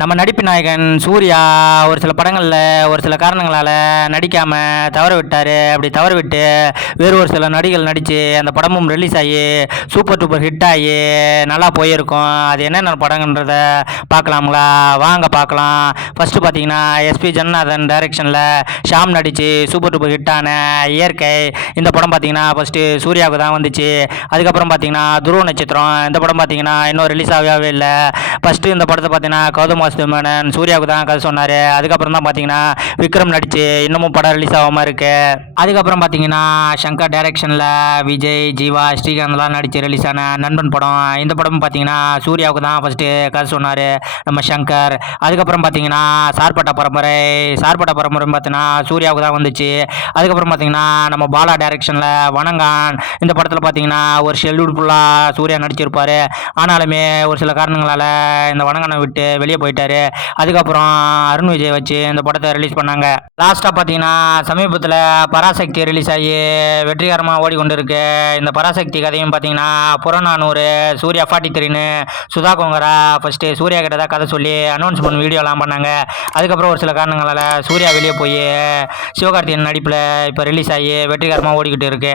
நம்ம நடிப்பு நாயகன் சூர்யா ஒரு சில படங்களில் ஒரு சில காரணங்களால் நடிக்காமல் தவற விட்டார். அப்படி தவற விட்டு வேறு ஒரு சில நடிகர்கள் நடித்து அந்த படமும் ரிலீஸ் ஆகி சூப்பர் டூப்பர் ஹிட் ஆகி நல்லா போயிருக்கும். அது என்னென்ன படங்கன்றத பார்க்கலாங்களா? வாங்க பார்க்கலாம். ஃபஸ்ட்டு பார்த்தீங்கன்னா எஸ்பி ஜனநாதன் டைரக்ஷனில் ஷாம் நடித்து சூப்பர் டூப்பர் ஹிட்டான இயற்கை. இந்த படம் பார்த்தீங்கன்னா ஃபஸ்ட்டு சூர்யாவுக்கு தான் வந்துச்சு. அதுக்கப்புறம் பார்த்தீங்கன்னா துருவ நட்சத்திரம். இந்த படம் பார்த்தீங்கன்னா இன்னும் ரிலீஸ் ஆகவே இல்லை. ஃபஸ்ட்டு இந்த படத்தை பார்த்தீங்கன்னா கௌதம் வாசுதேவன் சூர்யாவுக்கு தான் கதை சொன்னார். அதுக்கப்புறம் தான் பார்த்தீங்கன்னா விக்ரம் நடித்து இன்னமும் படம் ரிலீஸ் ஆகாமல் இருக்கு. அதுக்கப்புறம் பார்த்தீங்கன்னா சங்கர் டைரக்ஷனில் விஜய், ஜீவா, ஸ்ரீகாந்த்லாம் நடித்து ரிலீஸ் ஆன நண்பன் படம். இந்த படம் பார்த்தீங்கன்னா சூர்யாவுக்கு தான் ஃபஸ்ட்டு கதை சொன்னார் நம்ம சங்கர். அதுக்கப்புறம் பார்த்தீங்கன்னா சார்பட்டா பரம்பரை பார்த்தீங்கன்னா சூர்யாவுக்கு தான் வந்துச்சு. அதுக்கப்புறம் பார்த்தீங்கன்னா நம்ம பாலா டைரக்ஷனில் வணங்கான். இந்த படத்தில் பார்த்தீங்கன்னா ஒரு ஷெல்யூல் ஃபுல்லாக சூர்யா நடிச்சிருப்பார். ஆனாலுமே ஒரு சில காரணங்களால் இந்த வணங்கானை விட்டு வெளியே போயிட்டாரு. அதுக்கப்புறம் அருண் விஜய் வச்சு இந்த படத்தை ரிலீஸ் பண்ணாங்க. லாஸ்ட்டாக பார்த்தீங்கன்னா சமீபத்தில் பராசக்தி ரிலீஸ் ஆகி வெற்றிகரமாக ஓடிக்கொண்டு இருக்கு. இந்த பராசக்தி கதையும் பார்த்தீங்கன்னா புறநானூறு சூர்யா 43ன்னு சுதா கோங்கரா ஃபஸ்ட்டு சூர்யா கிட்ட தான் கதை சொல்லி அனௌன்ஸ் பண்ண வீடியோலாம் பண்ணாங்க. அதுக்கப்புறம் ஒரு சில காரணங்களால் சூர்யா வெளியே போய் சிவகார்த்திகேயன் நடிப்பில் இப்போ ரிலீஸ் ஆகி வெற்றிகரமாக ஓடிக்கிட்டு இருக்கு.